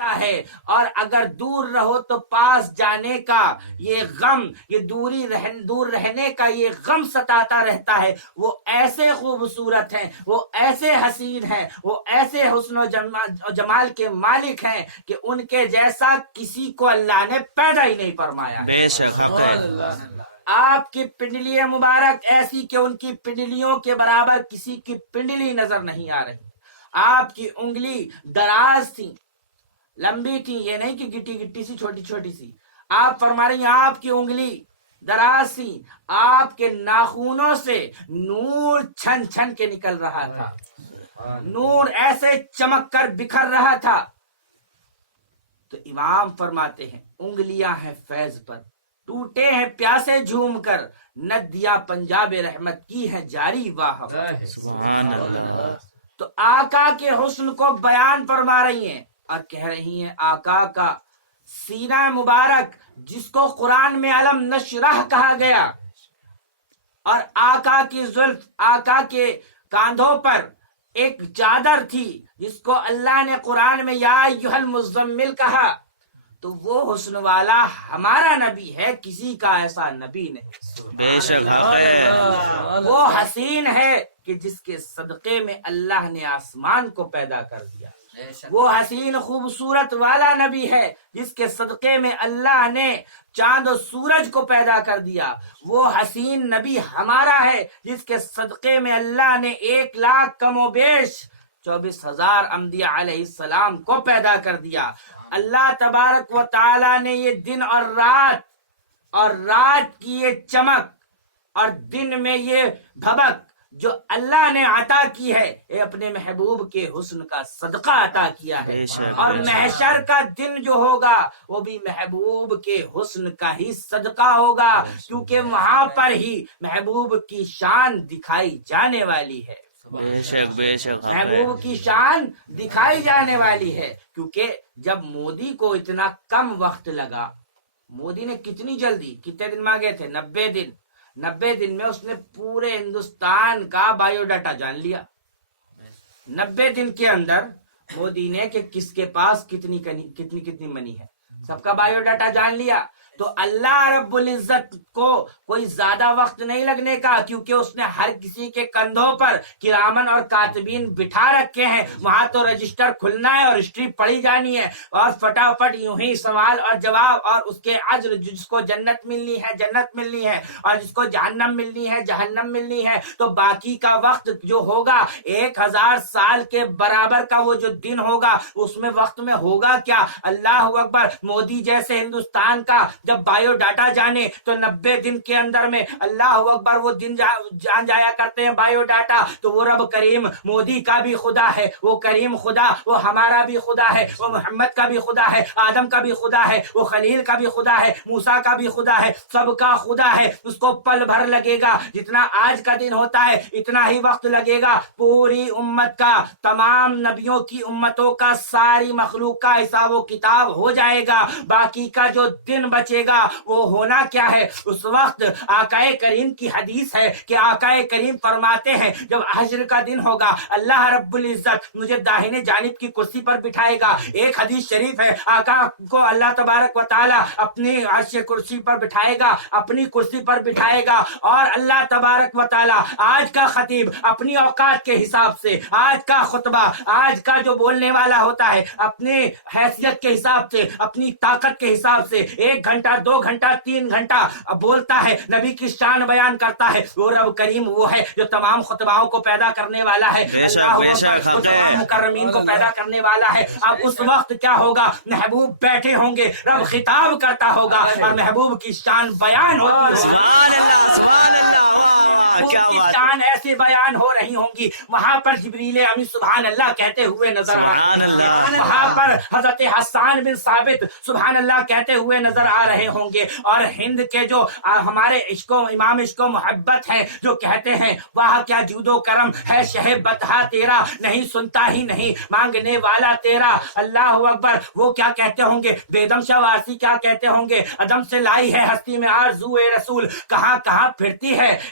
ہے، اور اگر دور رہو تو پاس جانے کا یہ غم، یہ دور رہنے کا یہ غم ستاتا رہتا ہے۔ وہ ایسے خوبصورت ہیں، وہ ایسے حسین ہیں، وہ ایسے حسن و جمال کے مالک ہیں کہ ان کے جیسا کسی کو اللہ نے پیدا ہی نہیں فرمایا۔ بے شک حق ہے۔ آپ کی پنڈلی مبارک ایسی کہ ان کی پنڈلیوں کے برابر کسی کی پنڈلی نظر نہیں آ رہی۔ آپ کی انگلی دراز تھی، لمبی تھی، یہ نہیں کہ گٹی گٹی سی چھوٹی چھوٹی سی۔ آپ فرما رہی ہیں آپ کی انگلی دراز تھی، آپ کے ناخونوں سے نور چھن چھن کے نکل رہا تھا، نور ایسے چمک کر بکھر رہا تھا۔ تو امام فرماتے ہیں انگلیاں ہیں فیض پر، ٹوٹے ہیں پیاسے جھوم کر، ندیاں پنجاب رحمت کی ہے جاری واہ۔ سبحان اللہ۔ تو آقا کے حسن کو بیان فرما رہی ہیں اور کہہ رہی ہیں آقا کا سینہ مبارک جس کو قرآن میں علم نشرح کہا گیا، اور آقا کی زلف، آقا کے کاندھوں پر ایک چادر تھی جس کو اللہ نے قرآن میں یا ایھا المزمل کہا، تو وہ حسن والا ہمارا نبی ہے، کسی کا ایسا نبی نہیں۔ بے شک حق ہے۔ وہ حسین ہے کہ جس کے صدقے میں اللہ نے آسمان کو پیدا کر دیا۔ وہ حسین خوبصورت والا نبی ہے جس کے صدقے میں اللہ نے چاند و سورج کو پیدا کر دیا۔ وہ حسین نبی ہمارا ہے جس کے صدقے میں اللہ نے 1,00,000 کم و بیش 24,000 انبیاء علیہ السلام کو پیدا کر دیا۔ اللہ تبارک و تعالی نے یہ دن اور رات کی یہ چمک اور دن میں یہ بھبک جو اللہ نے عطا کی ہے، یہ اپنے محبوب کے حسن کا صدقہ عطا کیا ہے۔ اور محشر کا دن جو ہوگا وہ بھی محبوب کے حسن کا ہی صدقہ ہوگا، کیونکہ وہاں پر ہی محبوب کی شان دکھائی جانے والی ہے۔ بے شک بے شک حق ہے۔ محبوب کی شان دکھائی جانے والی ہے، کیونکہ جب مودی کو اتنا کم وقت لگا، مودی نے کتنی جلدی، کتنے دن مانگے تھے؟ 90 دن۔ 90 دن میں اس نے پورے ہندوستان کا بایو ڈاٹا جان لیا۔ 90 دن کے اندر مودی نے کہ کس کے پاس کتنی منی ہے، سب کا بایو ڈاٹا جان لیا۔ تو اللہ رب العزت کو کوئی زیادہ وقت نہیں لگنے کا، کیونکہ اس نے ہر کسی کے کندھوں پر کرامن اور کاتبین بٹھا رکھے ہیں۔ وہاں تو رجسٹر کھلنا ہے اور ہسٹری پڑھی جانی ہے، اور فٹافٹ یوں ہی سوال اور جواب، اور اس کے اجر، جس کو جنت ملنی ہے جنت ملنی ہے، اور جس کو جہنم ملنی ہے جہنم ملنی ہے۔ تو باقی کا وقت جو ہوگا 1000 سال کے برابر کا وہ جو دن ہوگا، اس میں وقت میں ہوگا کیا؟ اللہ اکبر۔ مودی جیسے ہندوستان کا جب بایو ڈاٹا جانے تو 90 دن کے اندر میں، اللہ اکبر، وہ دن جان جایا کرتے ہیں بایو ڈاٹا۔ تو وہ رب کریم مودی کا بھی خدا ہے، وہ کریم خدا، وہ ہمارا بھی خدا ہے، وہ محمد کا بھی خدا ہے، آدم کا بھی خدا ہے، وہ خلیل کا بھی خدا ہے، موسیٰ کا بھی خدا ہے، سب کا خدا ہے۔ اس کو پل بھر لگے گا، جتنا آج کا دن ہوتا ہے اتنا ہی وقت لگے گا پوری امت کا، تمام نبیوں کی امتوں کا، ساری مخلوق کا حساب و کتاب ہو جائے گا۔ باقی کا جو دن بچے گا وہ ہونا کیا ہے؟ اس وقت آقائے کریم کی حدیث ہے کہ آقائے کریم فرماتے ہیں جب حشر کا دن ہوگا، اللہ رب العزت مجھے داہنے جانب کی کرسی پر بٹھائے گا۔ ایک حدیث شریف ہے، آقا کو اللہ تبارک و تعالی اپنی عرش کرسی پر بٹھائے گا، اپنی کرسی پر بٹھائے گا، اور اللہ تبارک و تعالی آج کا خطیب اپنی اوقات کے حساب سے، آج کا خطبہ، آج کا جو بولنے والا ہوتا ہے اپنے حیثیت کے حساب سے، اپنی طاقت کے حساب سے 1 گھنٹہ 2 گھنٹہ 3 گھنٹہ بولتا ہے، نبی کی شان بیان کرتا ہے۔ وہ رب کریم وہ ہے جو تمام خطباؤں کو پیدا کرنے والا ہے، اللہ وہ تمام مکرمین کو پیدا کرنے والا ہے۔ اب اس وقت کیا ہوگا؟ محبوب بیٹھے ہوں گے، رب خطاب کرتا ہوگا اور محبوب کی شان بیان ہوتی ہوگی۔ سبحان اللہ سبحان اللہ، کیا کی بات۔ شان ایسے بیان ہو رہی ہوں گی، وہاں پر جبریل امی سبحان اللہ کہتے ہوئے نظر آ سبحان اللہ۔ وہاں پر حضرت حسان بن ثابت سبحان اللہ کہتے ہوئے نظر آ رہے ہوں گے، اور ہند کے جو ہمارے امام عشق و محبت ہیں جو کہتے ہیں واہ کیا جود و کرم ہے شہ بتہا تیرا، نہیں سنتا ہی نہیں مانگنے والا تیرا، اللہ اکبر۔ وہ کیا کہتے ہوں گے؟ بیدم شاہ وارسی کیا کہتے ہوں گے؟ عدم سے لائی ہے ہستی میں آرزو رسول، کہاں کہاں پھرتی ہے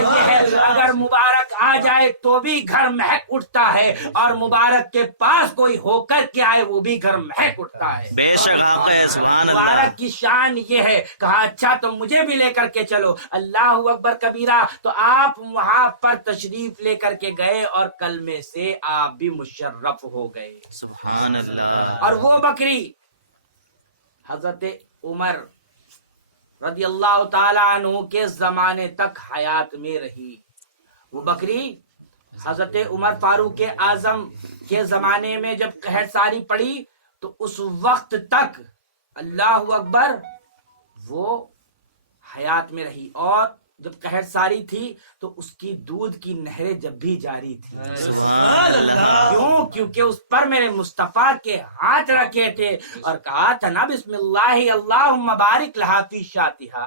یہ ہے اگر مبارک آ جائے تو بھی گھر مہک اٹھتا ہے، اور مبارک کے پاس کوئی ہو کر کے آئے وہ بھی گھر مہک اٹھتا ہے۔ بے شک حق ہے، سبحان اللہ۔ مبارک کی شان یہ ہے، کہا اچھا تو مجھے بھی لے کر کے چلو، اللہ اکبر کبیرہ، تو آپ وہاں پر تشریف لے کر کے گئے اور کلمے سے آپ بھی مشرف ہو گئے۔ سبحان اللہ۔ اور وہ بکری حضرت عمر رضی اللہ تعالیٰ عنہ کے زمانے تک حیات میں رہی۔ وہ بکری حضرت عمر فاروق اعظم کے زمانے میں جب قحط ساری پڑی تو اس وقت تک اللہ اکبر وہ حیات میں رہی، اور جب قحط ساری تھی تو اس کی دودھ کی نہریں جب بھی جاری تھی۔ سبحان اللہ۔ کیوں؟ کیونکہ اس پر میرے مصطفیٰ کے ہاتھ رکھے تھے اور کہا تھا نا بسم اللہ اللہم بارک لہا فی شاتہا،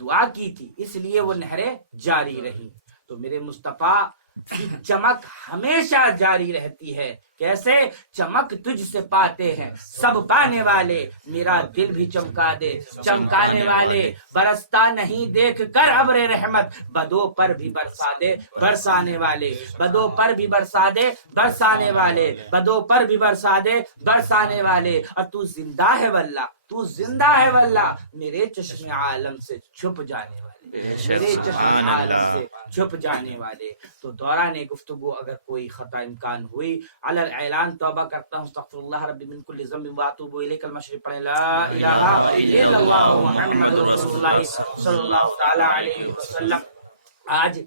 دعا کی تھی، اس لیے وہ نہریں جاری رہی۔ تو میرے مصطفیٰ کی چمک ہمیشہ جاری رہتی ہے۔ کیسے؟ چمک تجھ سے پاتے ہیں سب پانے والے، میرا دل بھی چمکا دے چمکانے والے، برستا نہیں دیکھ کر ابر رحمت، بدوں پر بھی برسا دے برسانے والے، بدوں پر بھی برسا دے برسانے والے، بدوں پر بھی برسا دے برسانے والے۔ اور تو زندہ ہے واللہ، تو زندہ ہے واللہ، میرے چشم عالم سے چھپ جانے والے، میرے چشم عالم سے چھپ جانے والے۔ تو دوران گفتگو اگر کوئی خطا امکان ہوئی، علی اعلان توبہ کرتا ہوں، استغفر اللہ ربی من کل ذنب واتوب الیک، المشرق پڑھیں لا الہ الا اللہ محمد رسول اللہ صلی اللہ تعالی علیہ وسلم۔ آج